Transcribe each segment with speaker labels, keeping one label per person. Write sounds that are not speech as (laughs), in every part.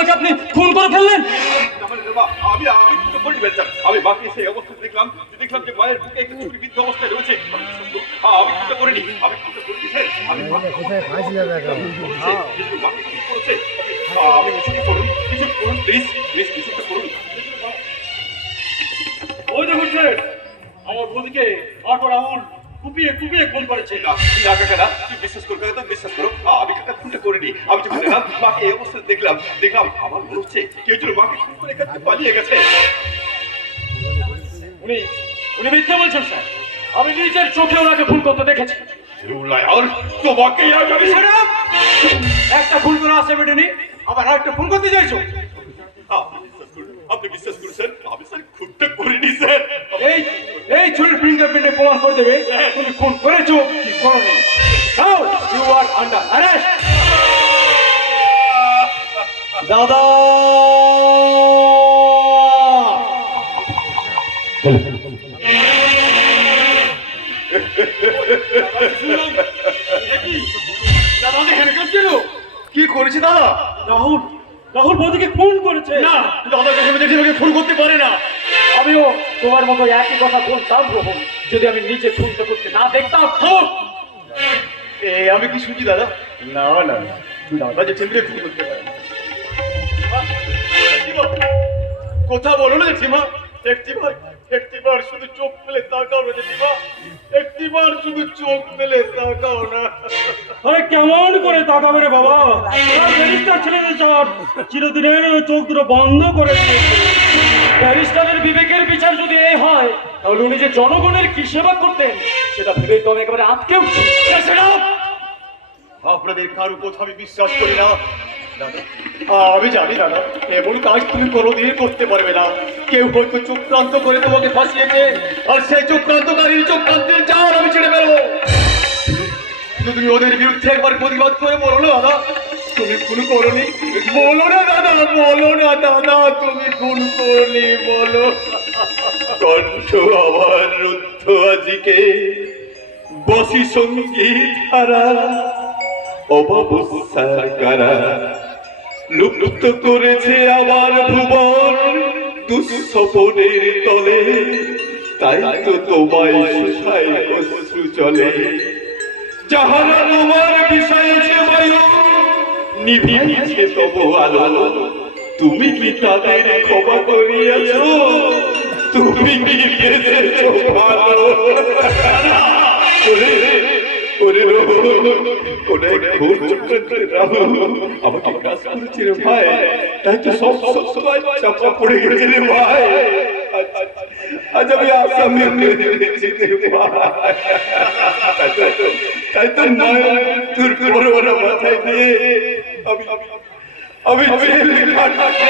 Speaker 1: মাসিমাকে আপনি খুন করে ফেললেন?
Speaker 2: আমি আমি কিছু আমি বাকি সেই অবস্থা দেখলাম যে দেখলাম যে মায়ের বুকে একটু বিদ্ধ অবস্থায় রয়েছে। হ্যাঁ, আমি কিছু করিনি আমি কিছু করিনি স্যার। আমি
Speaker 3: কোথায়
Speaker 2: করেছে হ্যাঁ, আমি কিছু করুন কিছু করুন প্লিজ প্লিজ কিছু করুন।
Speaker 1: ওই দেখুন স্যার আমার বৌদিকে অটো রাহুল কুপিয়ে কুপিয়ে খুন
Speaker 2: না তুই বিশ্বাস কাকা বিশ্বাস করো। আমি কাকা খুনটা করিনি। আমি যখন এলাম মাকে এই অবস্থায় দেখলাম দেখলাম আমার মনে হচ্ছে কেউ যেন মাকে খুন করে পালিয়ে গেছে।
Speaker 1: উনি উনি মিথ্যে বলছেন স্যার। আমি নিজের চোখে ওনাকে খুন করতে দেখেছি।
Speaker 2: তোমাকে আমি
Speaker 1: একটা খুন করা আছে বেটেনি। আবার আরেকটা খুন করতে চাইছো।
Speaker 2: আপনি বিশ্বাস স্যার আমি স্যার খুনটা করিনি স্যার।
Speaker 1: এই এই ছুরির ফিঙ্গারপ্রিন্টে প্রমাণ করে দেবে। তুমি খুন করেছ? কি করোনি? Now you are under arrest দাদা দাদা!
Speaker 2: কি করেছে দাদা?
Speaker 1: রাহুল রাহুল বৌদিকে খুন করেছে।
Speaker 2: না দাদা যখন দেখে আমাকে খুন করতে পারে না।
Speaker 1: আমিও তোমার মতো একই কথা বলতাম রোহন। যদি আমি নিজে খুনটা করতে না দেখতাম থাম।
Speaker 2: এ আমি কি শুনছি দাদা? না না দাদা যে ছেলেকে খুন করতে পারে কথা বলো না জেঠিমা একটিবার একটিবার শুধু চোখ মেলে তাকাও না জেঠিমা একটিবার শুধু চোখ মেলে তাকাও না।
Speaker 1: আরে কেমন করে তাকাবে রে বাবা? ব্যারিস্টার ছেলেদের চার চিরদিনের চোখ দুটো বন্ধ করে দিয়েছে। ব্যারিস্টারের বিবেকের বিচার যদি এই হয় তাহলে উনি যে জনগণের কি সেবা করতেন সেটা ভেবে তো আমি একেবারে আটকে উঠছি।
Speaker 2: আপনাদের কারও কথা আমি বিশ্বাস করি না। আমি জানি দাদা এমন কাজ তুমি কোনোদিন করতে পারবে না। কেউ হয়তো চক্রান্ত করে তোমাকে ফাঁসিয়েছে, আর সেই চক্রান্তকারীর চক্রান্তের চার আমি ছেড়ে বেরোবো তুমি ওদের বিরুদ্ধে একবার প্রতিবাদ করে বলো না, দাদা। তুমি খুন করনি? বলো না, দাদা, বলো না, দাদা, তুমি খুন করনি, বলো। কণ্ঠ আমার রুদ্ধ আজিকে। বসি সংগীত হারা অবাবস্থার কারা লুপ্ত করেছে আমার ভুবন। দুঃস্বপনের তলে তাই তো তোমায় সুষায় অশ্রু চলে। যাহারা তোমার বিষয়েছে বায়ু নিভিয়েছে তব আলো। তুমি কি তাদের ক্ষমা করিয়াছ? তুমি কি ভালো? (laughs) ওরে, রোহন, ওরে ঘোর চক্রান্তের রাহুল, আমাকে কাজ করেছে রে ভাই। তাই তো সব সব সবাই চাপা পড়ে গেছে রে ভাই। আজ- আমি আসামি তাই তো- মায়ের তোর বড় বড় মাথায় দিয়ে আমি আমি জেলে কাটাতে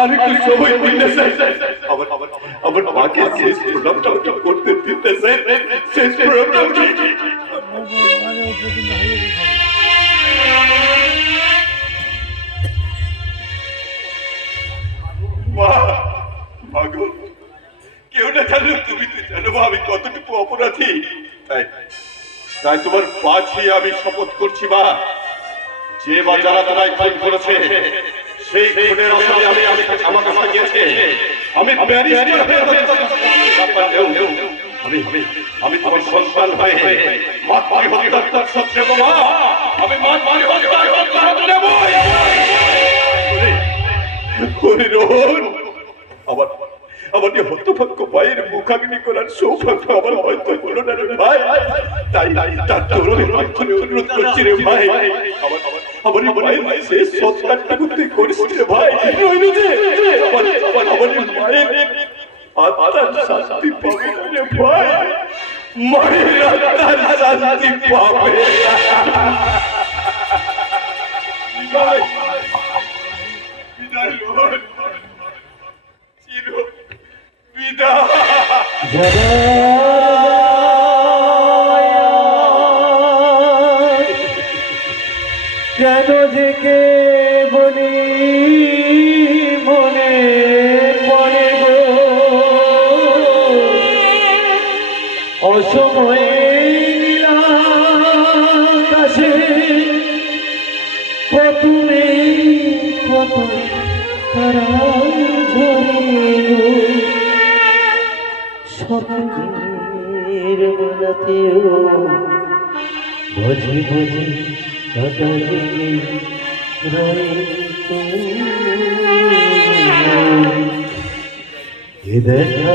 Speaker 2: আর একটু সময় দিতে আবার আবার আবার মাকে শেষ প্রোগ্রামটা করতে দিতে স্যার শেষ মাগো কেউ না জানো, তুমি তো জানো আমি কতটুকু অপরাধী। তাই তাই তোমার পাছি আমি শপথ করছি মা। যে বা যারা তোমায় খুন করেছে সেই আসামি আমি আমি আমার কাছে আমি ব্যারিস্টার হয়ে আমি আমি তোমার সন্তান হয়ে মাতৃ হত্যার সত্ত্বে গো মা। আমি মাতৃ হত্যার হত্যা হতে দেব ওরে রোহন আমার আমার এই হতভাগ্য ভাইয়ের মুখাগ্নি করার সৌভাগ্য আমার হয়তো হলো না রে ভাই। তাই তার মাধ্যমে অনুরোধ করছি রে ভাই। আমার আমার মায়ের শেষ সৎকারটুকু তুই করিস রে ভাই। যে আমার আমার মায়ের আত্মার শান্তি পাবে রে ভাই। মায়ের আত্মার শান্তি পাবে। বিদায় বিদায় চির বিদায়।
Speaker 1: অসময়ে নীলাকাশে
Speaker 3: তারার ঝরে গো স্বপ্নের বেলাতেও বুঝি বুঝি কাটা রয়ে এ দেখা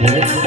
Speaker 3: নয় গো।